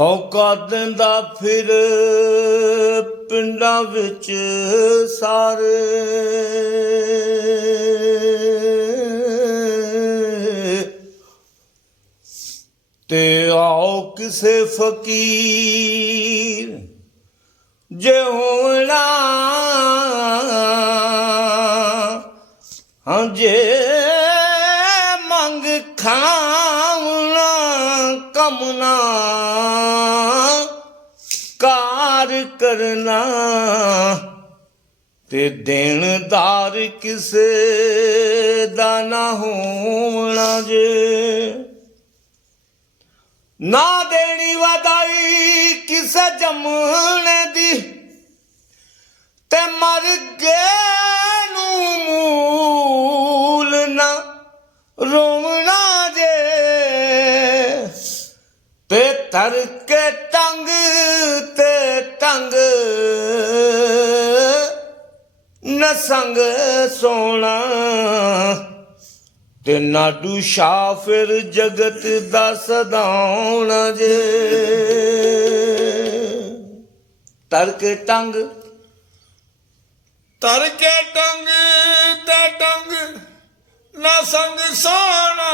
ਹੌਕਾ ਦਿੰਦਾ ਫਿਰ ਪਿੰਡਾਂ ਵਿੱਚ ਸਾਰੇ, ਤੇ ਆਓ ਕਿਸੇ ਫਕੀਰ ਜੇ ਹੋਣਾ ਹਾਂ, ਜੇ ਮੰਗ ਖਾਵਣਾ ਕਮਨਾ ਕਾਰ ਕਰਨਾ, ਤੇ ਦੇਣਦਾਰ ਕਿਸੇ ਦਾ ਨਾ ਹੋਣਾ ਜੇ। ਨਾ ਦੇਣੀ ਵਧਾਈ ਕਿਸੇ ਜੰਮਣੇ ਦੀ, ਤੇ ਮਰ ਗਏ ਨੂੰ ਮੂਲ ਨਾ ਰੋਵਣਾ ਜੇ। ਤੇ ਧਰ ਕੇ ਟੰਗ ਤੇ ਟੰਗ ਨ ਸੰਗ ਸੋਣਾ, ਤੇ ਨਾਡੂ ਸ਼ਾਹ ਫਿਰ ਜਗਤ ਦਾ ਸਦਾਉਣਾ ਜੇ। ਧਰ ਕੇ ਟੰਗ ਧਰ ਕੇ ਟੰਗ ਤੇ ਟੰਗ ਨਾ ਸੰਗ ਸੋਣਾ,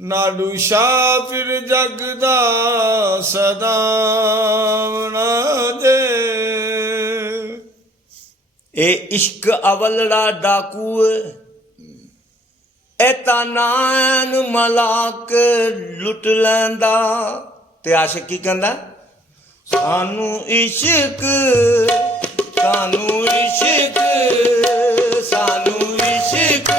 ਨਾਡੂ ਸ਼ਾਹ ਫਿਰ ਜਗ ਦਾ ਸਦਾਵਣਾ ਜੇ। ਇਹ ਇਸ਼ਕ ਅਵਲੜਾ ਡਾਕੂ, ਇਹ ਤਾਂ ਨਾਨ ਮਲਾਕ ਲੁੱਟ ਲੈਂਦਾ। ਤੇ ਆਸ਼ਿਕ ਕੀ ਕਹਿੰਦਾ? ਸਾਨੂੰ ਇਸ਼ਕ, ਸਾਨੂੰ ਇਸ਼ਕ, ਸਾਨੂੰ ਇਸ਼ਕ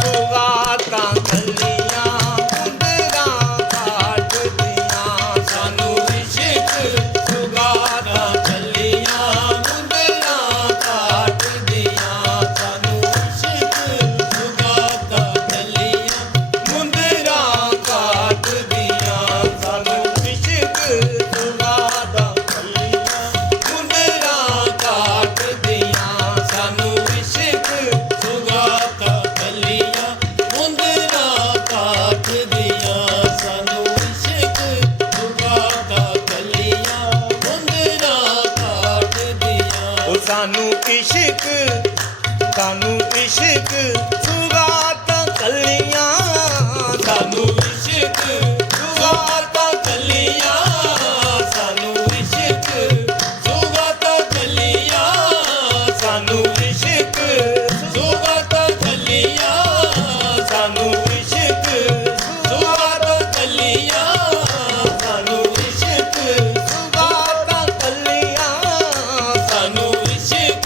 ਸੁਗਾਤਾਂ ਕੱਲੀਆਂ ਮੁੰਦਰਾਂ ਕਾਟਦੀਆਂ। ਸਾਨੂੰ ਇਸ਼ਕ ਸੁਗਾਤਾਂ ਕੱਲੀਆਂ ਮੁੰਦਰਾਂ ਕਾਟਦੀਆਂ। ਸਾਨੂੰ ਇਸ਼ਕ ਸੁਗਾਤਾਂ ਕੱਲੀਆਂ ਮੁੰਦਰਾਂ ਕਾਟਦੀਆਂ। ਸਾਨੂੰ ਇਸ਼ਕ ਸੁਗਾਤਾਂ ਕੱਲੀਆਂ ਮੁੰਦਰਾਂ ਕਾਟਦੀਆਂ। ਸਾਨੂੰ ਇਸ਼ਕ ਸੁਗਾਤਾਂ ਕੱਲੀਆਂ ਮੁੰਦਰਾਂ ਕਾਟਦੀਆਂ। ਸਾਨੂੰ ਇਸ਼ਕ ਸੁਗਾਤਾਂ ਕੱਲੀਆਂ ਮੁੰਦਰਾਂ ਕਾਟਦੀਆਂ। ਉਹ ਸਾਨੂੰ ਇਸ਼ਕ, ਸਾਨੂੰ ਇਸ਼ਕ ਸੁਗਾਤਾਂ ਕੱਲੀਆਂ, ਸਾਨੂੰ ਇਸ਼ਕ ਸੁਗਾਤਾਂ ਕੱਲੀਆਂ। ਸਾਨੂੰ ਇਸ਼ਕ ਸੁਗਾਤਾਂ ਕੱਲੀਆਂ। ਸਾਨੂੰ ਇਸ਼ਕ ਸੁਗਾਤਾਂ ਕੱਲੀਆਂ। ਸਾਨੂੰ ਇਸ਼ਕ ਸੁਗਾਤਾਂ ਕੱਲੀਆਂ। ਸਾਨੂੰ ਇਸ਼ਕ ਸੁਗਾਤਾਂ ਕੱਲੀਆਂ। ਸਾਨੂੰ ਇਸ਼ਕ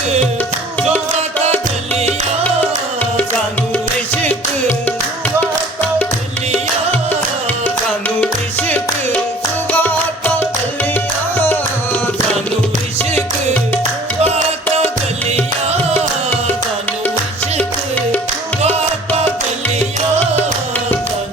ਸੁਗਾਤਾਂ ਕੱਲੀਆਂ। ਸਾਨੂੰ ਇਸ਼ਕ ਸੁਗਾਤਾਂ ਕੱਲੀਆਂ। ਸਾਨੂੰ ਇਸ਼ਕ ਸੁਗਾਤਾਂ ਕੱਲੀਆਂ। ਸਾਨੂੰ ਇਸ਼ਕ ਸੁਗਾਤਾਂ ਕੱਲੀਆਂ। ਸਾਨੂੰ ਇਸ਼ਕ ਸੁਗਾਤਾਂ ਕੱਲੀਆਂ।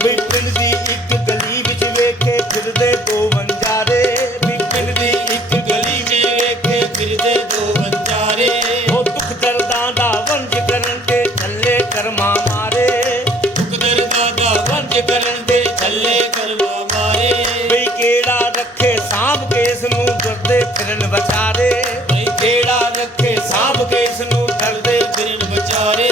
ਵੀ ਪਿੰਡ ਦੀ ਇੱਕ ਗਲੀ ਵਿੱਚ ਵੇਖੇ ਫਿਰਦੇ ਦੋ ਵਣਜਾਰੇ। ਵੀ ਪਿੰਡ ਦੀ ਇੱਕ ਗਲੀ ਵਿੱਚ ਵੇਖੇ ਫਿਰਦੇ ਦੋ ਵਣਜਾਰੇ। ਉਹ ਦੁੱਖ ਦਰਦਾਂ ਦਾ ਵੰਜ ਕਰਨ ਤੇ ਥੱਲੇ ਕਰਮਾ ਮਾਰੇ। ਦੁੱਖ ਦਰਦਾਂ ਦਾ ਵੰਜ ਕਰਨ ਤੇ ਥੱਲੇ ਕਰਮਾ ਮਾਰੇ। ਬਈ ਕਿਹੜਾ ਰੱਖੇ ਸਾਂਭ ਕੇ ਇਸ ਨੂੰ ਡਰਦੇ ਫਿਰਨ ਵਿਚਾਰੇ। ਬਈ ਕਿਹੜਾ ਰੱਖੇ ਸਾਂਭ ਕੇ ਇਸ ਨੂੰ ਡਰਦੇ ਫਿਰਨ ਵਿਚਾਰੇ।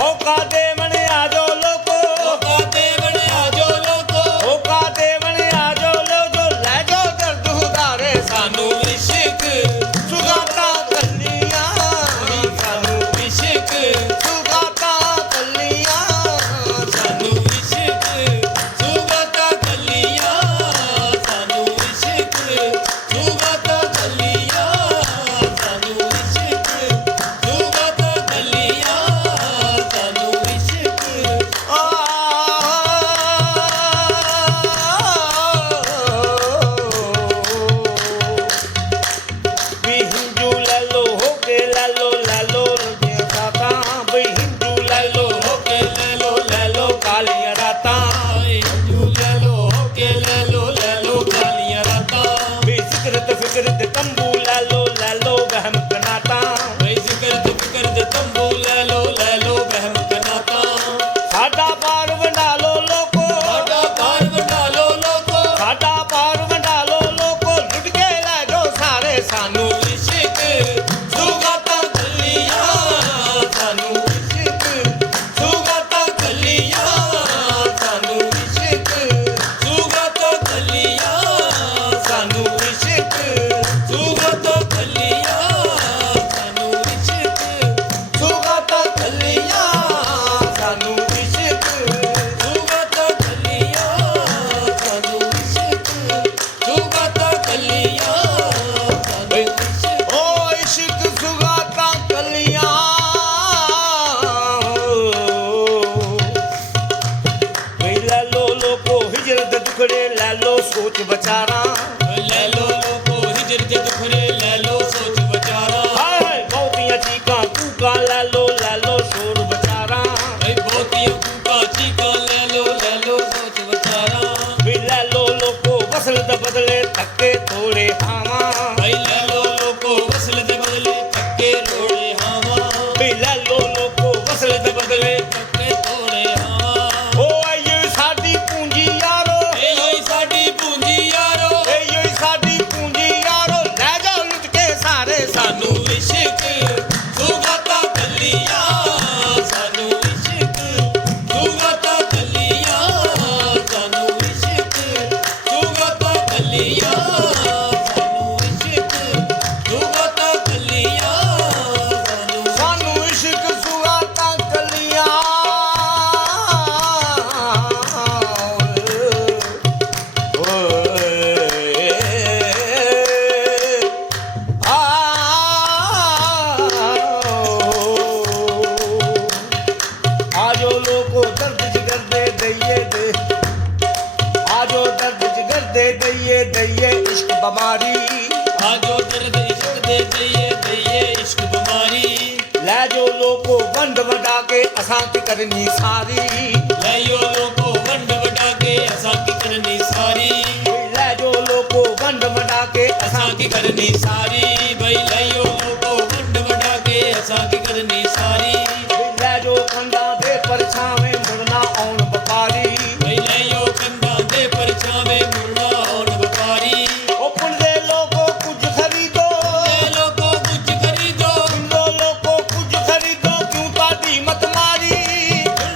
ਹੌਕਾ ਦੇਵਣ ਆਜੋ ਲੋਕੋ, ਹੌਕਾ ਦੇਵਣ ਆਜੋ ਲੋਕੋ, ਹੌਕਾ ਦੇਵਣ ਆਜੋ ਲੋਕੋ, ਲੈ ਜਾਓ ਦਰਦ ਉਧਾਰੇ। ਸਾਨੂੰ ਇਸ਼ਕ ਸੁਗਾਤਾਂ ਕੱਲੀਆਂ। ਸਾਨੂੰ ਇਸ਼ਕ ਸੁਗਾਤਾਂ ਕੱਲੀਆਂ। ਸਾਨੂੰ ਇਸ਼ਕ ਸੁਗਾਤਾਂ ਕੱਲੀਆਂ। ਸਾਨੂੰ ਇਸ਼ਕ ਸੁਗਾਤਾਂ ਕੱਲੀਆਂ। असां की करनी सारी ले यो लोको वंड वडा के असां की करनी सारी ले जो लोको वंड वडा के असां की करनी सारी भाई ले यो लोको वंड वडा के असां की करनी सारी ले जो कंधा दे परछावे मुड़ना आउण व्यापारी भाई ले यो कंधा दे परछावे मुड़ना आउण व्यापारी ओ पुण दे लोको कुछ खरीदो ले लोको कुछ खरीदो पुंडो लोको कुछ खरीदो क्यों ताड़ी मत मारी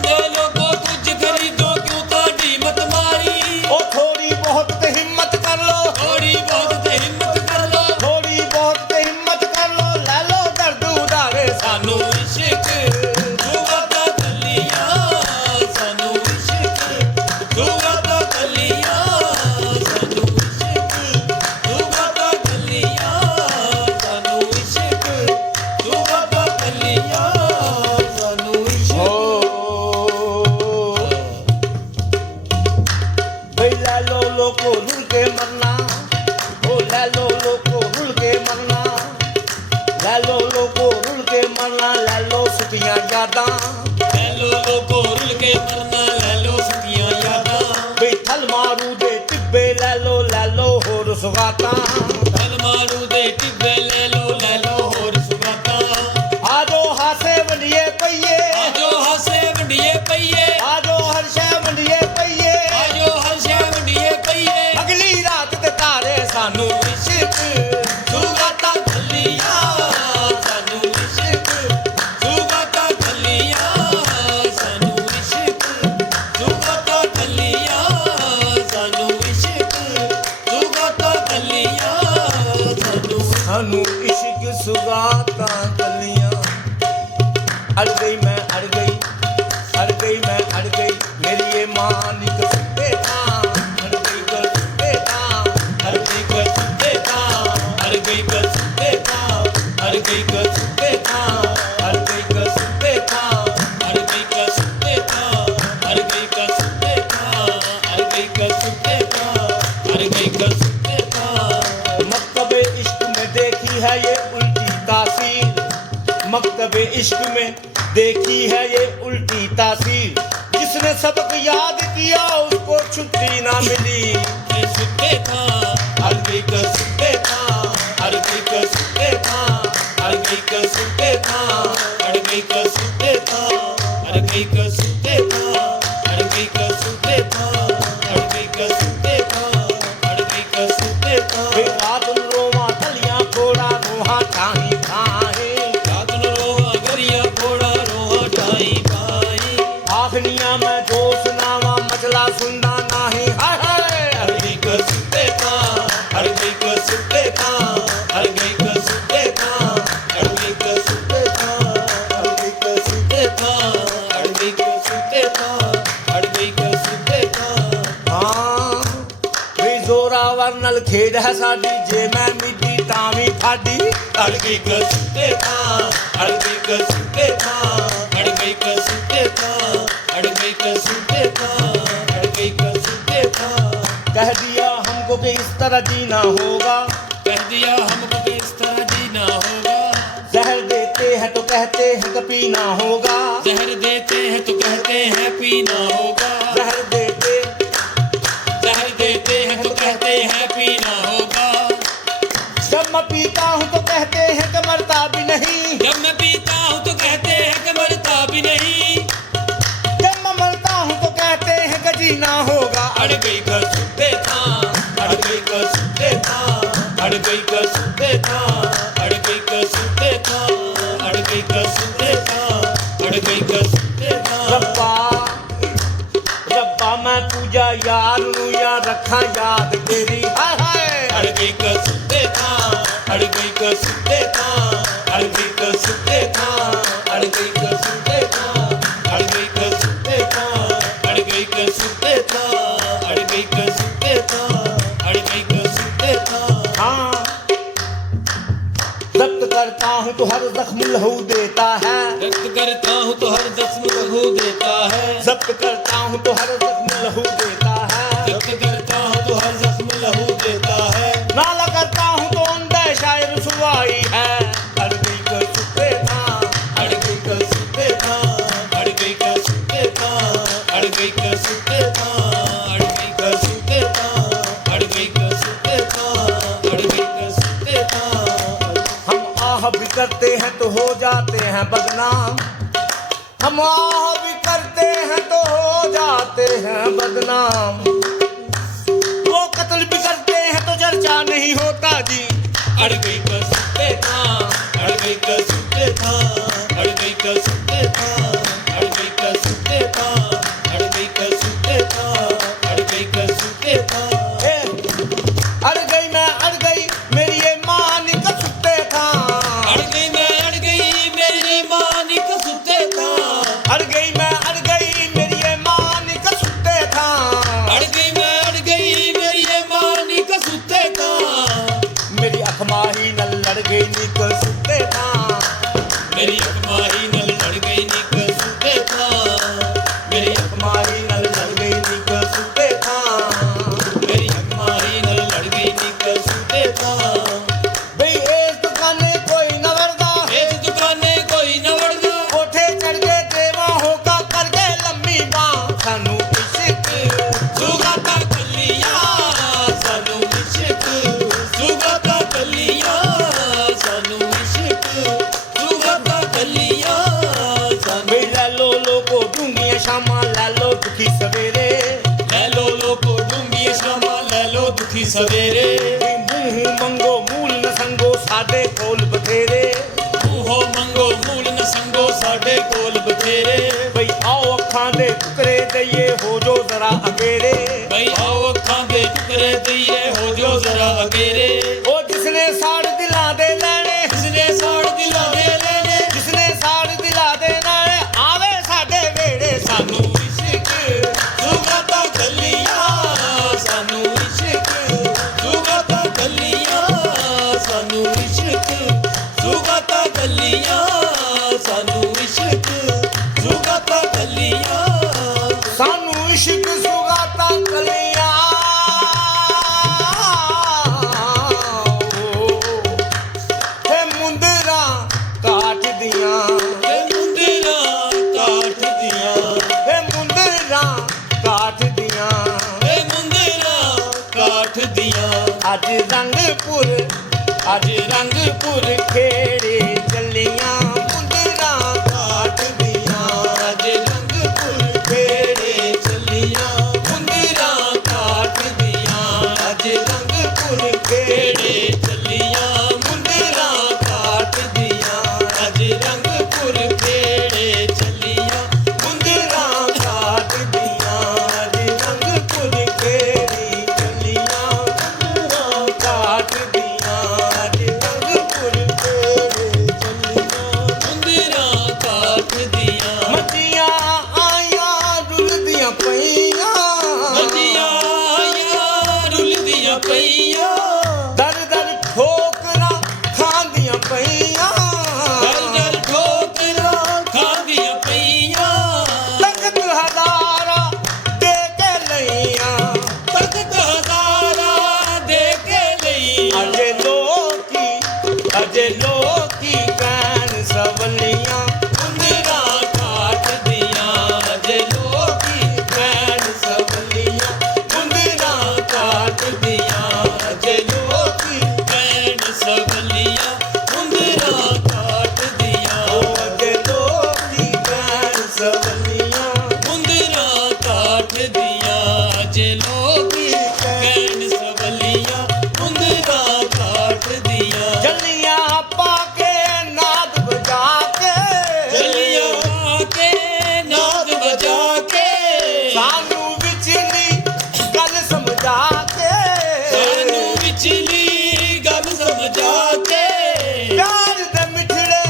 ले लोको कुछ खरीदो क्यों ताड़ी मत मारी ओ थोड़ी बहुत ते हिम्मत कर लो थोड़ी बहुत ते हिम्मत कर लो थोड़ी बहुत ते हिम्मत कर लो ले लो दर्द उधारे सानू इश्क जुगाता कलियां सानू इश्क जुगाता कलियां सानू इश्क जुगाता कलियां सानू इश्क जुगाता कलियां सानू इश्क भाई ले लो लोको रुल के मरना ओ ले लो लोको रुल के मरना ले लो लोको रुल के मरना ले लो सुखियां यादां ले लो लोको रुल के मरना ले लो सतियां यादां भाई थल मारू दे टिब्बे ले लो होर सुगातां धन मारू दे टिब्बे ले लो होर सुगाता आजो हासे वंडिए पईए आजो हासे वंडिए पईए आजो हर शै वंडिए पईए आजो हर शै वंडिए पईए अगली रात ते तारे सानू इश्क जुगाता कलियां सानू इश्क जुगाता कलियां सानू इश्क जुगाता कलियां सानू इश्क जुगाता कलियां सानू इश्क सुगाता कलियां अड़ गई मैं अड़ गई मैं अड़ गई मेरी ये मानिक सुबे था अड़ गई कर सुबे था हर गई कर सुते था हर गई कर सुते था हर गई कर सुते था अड़ गई कर सुबे था हर गई कर सुते था हर गई कर सुते था हर गई कर सुते था हर गई कर सुते था मकतबे इश्क में देखी है ये उल्टी तासीर मकतबे इश्क में देखी है ये उल्टी तासीर जिसने सबक याद किया उसको छुट्टी ना मिली ये सुते था हर गई कर सुते था हर गई कर सुते था हर गई कर सुते था हर गई कर सुते था हर गई कर सुते था हर गई कर सुते था हर गई कर सुते था हर गई कर सुते था फिर रात रोवा तलियां फोड़ा रोहा ठाही ठाहे रात न रोहा गरिया फोड़ा रोहा ढाई पाई आखनिया में जोश नावा मचला सुनना नाही हाय हाय हर गई कर सुते था हर गई कर सुते था हर गई कर सुते था हर गई कर सुते था हर गई कर सुते था हर गई कर सुते था हर गई कर सुते था हाँ भी जोरावर नल खेड है साडी जे मैं मिट्टी तावी फाडी हर गई कर सुते था हर गई कर सुते था हर गई कर सुते था हर गई कर सुते था हर गई कर सुते था कह दिया हमको कि इस तरह जीना होगा कह दिया हमको कि इस तरह जीना होगा जहर देते हैं तो कहते हैं कि पीना होगा जहर देते हैं तो कहते हैं पीना होगा जहर देते जहर देते हैं तो कहते हैं पीना होगा जब मैं पीता हूँ तो कहते हैं कि मरता भी नहीं जब मैं पीता हूँ तो कहते हैं कि मरता भी नहीं जब मैं मरता हूँ तो कहते हैं कि जीना होगा अड़ गई कर सुते था अड़ गई कर सुते था अड़ गई कर सुते था अड़ गई कर सुते था अड़ गई कर सुते था अड़ गई कर सुते था रब्बा रब्बा मैं पूजा यार नू या रखा याद तेरी हाय हाय अड़ गई कर सुते था अड़ गई कर सुते था अड़ गई कर सुते था अड़ गई कर सुते था अड़ गई कर सुते था अड़ गई कर सुते था अड़ गई कर सुते था अड़ गई कर सुते था हाँ जब्त करता हूँ तो हर जख्म लहू देता है व्यक्त करता हूँ तो हर जख्म लहू देता है जब्त करता हूँ तो हर जख्म लहू देता है व्यक्त करता हूँ तो हर जख्म लहू देता है नाला करता हूँ तो अंदर शायर सुवाई है अड़ गई कर सुते था अड़ गई कर सुते था अड़ गई आह भी करते हैं तो हो जाते हैं बदनाम, हम आह भी करते हैं तो हो जाते हैं बदनाम, वो कत्ल भी करते हैं तो चर्चा नहीं होता जी। अड़ गई कसुते था, अड़ गई कसुते था, अड़ गई कसुते था, अड़ गई कसुते था, अड़ गई कसुते था, अड़ गई कसुते था। ए, अड़ गई मैं अड़ गई मेरी ये मान कसुते था, अड़ गई मैं अड़ गई मेरी मानी कसुते था, अड़ गई मैं अड़ गई मेरी ये मान कसुते था, अड़ गई मैं अड़ गई मेरी ये मानी कसुते था। मेरी अखमाही न लड़ गई नी कसुते था, मेरी अखमारी नल लड़ गई नी कसुते था, मेरी अखमाही न लड़ गई नी कसुते था। मेरी अखमारी नल लड़ गई नी कसुते था। बई इस दुकाने कोई न वरदा, इस दुकाने कोई न वड़दा, कोठे चढ़ के देवा होगा करके लंबी बांह, सानू इश्क सुगाता कलियां सानू इश्क, सुगाता कलियां सानू इश्क, सुगाता कलियां सानू। बई लो को डूंगियां शामां लै लो दुखी सवेरे, ले लो को डूंगी शामा, ले लो दुखी सवेरे। बई मूंह मंगो मूल न संगो साडे कोल बथेरे, ਮੂੰਹੋਂ ਮੰਗੋ ਮੂਲ ਨ ਸੰਗੋ ਸਾਡੇ ਕੋਲ ਬਥੇਰੇ। ਬਈ ਆਓ ਅੱਖਾਂ ਦੇ ਟੁਕੜੇ ਦਈਏ ਹੋ ਜੋ ਜ਼ਰਾ ਅਗੇਰੇ, ਬਈ ਆਓ ਅੱਖਾਂ ਦੇ ਟੁਕੜੇ ਦਈਏ ਹੋ ਜੋ ਜ਼ਰਾ ਅਗੇਰੇ। ਉਹ ਜਿਸਨੇ ਸਾੜ ਦਿਲਾਂ ਦੇ ਲੈਣੇ, ਜਿਸਨੇ ਸਾੜ ਦਿਲਾਂ ਦੇ ਲੈਣੇ, ਜਿਸਨੇ ਸਾੜ ਦਿਲਾਂ ਦੇ ਨਾਲੇ ਆਵੇ ਸਾਡੇ ਵੇੜੇ, ਸਾਨੂੰ ਇਸ਼ਕ ਸੁਗਾਤਾ ਕੱਲੀਆਂ ਸਾਨੂੰ ਇਸ਼ਕ, ਸੁਗਾਤਾ ਕੱਲੀਆਂ ਸਾਨੂੰ ਇਸ਼ਕ, ਸੁਗਾਤਾ ਕੱਲੀਆਂ ਸਾਨੂੰ ਇਸ਼ਕ, ਸੁਗਾਤਾ ਕੱਲੀਆਂ। ਸਾਨੂੰ ਇਸ਼ਕ ਸੁਗਾਤਾਂ ਕਲੀਆਂ। ਹੇ ਮੁੰਦਰਾਂ ਕਾਟ ਦੀਆਂ, ਏ ਮੁੰਦਰਾਂ ਕਾਠ ਦੀਆਂ, ਹੇ ਮੁੰਦਰਾਂ ਕਾਟ ਦੀਆਂ, ਏ ਮੁੰਦਰਾਂ ਕਾਠ ਦੀਆਂ। ਅੱਜ ਰੰਗਪੁਰ ਅੱਜ ਰੰਗਪੁਰ ਖੇੜੇ ਚੱਲੀਆਂ, ਮੁੰਦਰਾਂ ਕਾਟ ਦੀਆਂ, ਅੱਜ ਰੰਗਪੁਰ ਖੇੜੇ ਚੱਲੀਆਂ, ਮੁੰਦਰਾਂ ਕਾਠ ਦੀਆਂ। ਅੱਜ ਰੰਗਪੁਰ ਖੇੜੇ ਚੱਲੀਆਂ, ਮੁੰਦਰਾਂ ਕਾਠ ਦੀਆਂ। ਅੱਜ ਰੰਗਪੁਰ ਖੇੜੇ ਚੱਲੀਆਂ, ਮੁੰਦਰਾਂ ਕਾਟ ਦੀਆਂ, ਅੱਜ ਰੰਗਪੁਰ ਖੇੜੇ ਚੱਲੀਆਂ, ਮੁੰਦਰਾਂ ਕਾਟ ਦੀਆਂ, ਅੱਜ ਰੰਗਪੁਰ ਖੇੜੇ ਚੱਲੀਆਂ। ਮੁੰਦਰਾਂ ਕਾਠ ਦੀਆਂ। ਮੱਝੀਆਂ ਆਈਆਂ ਰੁਲਦੀਆਂ ਪਈਆਂ, ਮੱਝੀਆਂ ਆਈਆਂ ਰੁਲਦੀਆਂ ਪਈਆਂ, ਦਰ ਦਰ ਠੋਕਰਾਂ ਖਾਂਦੀਆਂ ਪਈਆਂ, ਦਰ ਦਰ ਠੋਕਰਾਂ ਖਾਂਦੀਆਂ ਪਈਆਂ। ਤਖਤ ਹਜ਼ਾਰਾਂ ਦੇ ਕੇ ਲਈਆਂ, ਤਖਤ ਹਜ਼ਾਰਾਂ ਦੇ ਕੇ ਲਈ। ਅਜੇ ਲੋਕੀ ਕਹਿਣ ਸਵਲੀਆਂ, ਮੁੰਦਰਾਂ ਕਾਠ ਦੀਆਂ। ਅਜੇ ਲੋਕੀ ਕਹਿਣ ਸਵਲੀਆਂ, ਮੁੰਦਰਾਂ ਕਾਠ ਦੀਆਂ। ਅਜੇ ਲੋਕੀ ਕਹਿਣ ਸਵਲੀਆਂ, ਮੁੰਦਰਾਂ ਕਾਠ ਦੀਆਂ। ਉਹ ਅਜੇ ਲੋਕੀ ਕਹਿਣ ਸਵਲੀਆਂ, ਮੁੰਦਰਾਂ ਕਾਠ ਦੀਆਂ। ਅਜੇ ਲੋਕੀ ਕਹਿਣ ਸਵਲੀਆਂ, ਮੁੰਦਰਾਂ ਕਾਠ ਦੀਆਂ। ਜੱਲੀਆਂ ਪਾ ਕੇ ਨਾਦ ਵਜਾ ਕੇ, ਚੱਲੀਆਂ ਪਾ ਕੇ ਨਾਦ ਵਜਾ ਕੇ, ਸਾਨੂੰ ਵਿਚਲੀ ਗੱਲ ਸਮਝਾ ਕੇ, ਸਾਨੂੰ ਵਿਚਲੀ ਗੱਲ ਸਮਝਾ ਕੇ, ਪਿਆਰ ਦੇ ਮਿੱਠੜੇ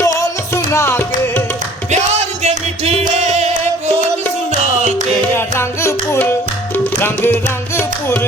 ਬੋਲ ਸੁਣਾ ਕੇ, ਪਿਆਰ ਦੇ ਮਿੱਠੜੇ ਬੋਲ ਸੁਣਾ ਕੇ। ਤੇਰਾ ਰੰਗਪੁਰ ਰੰਗਪੁਰ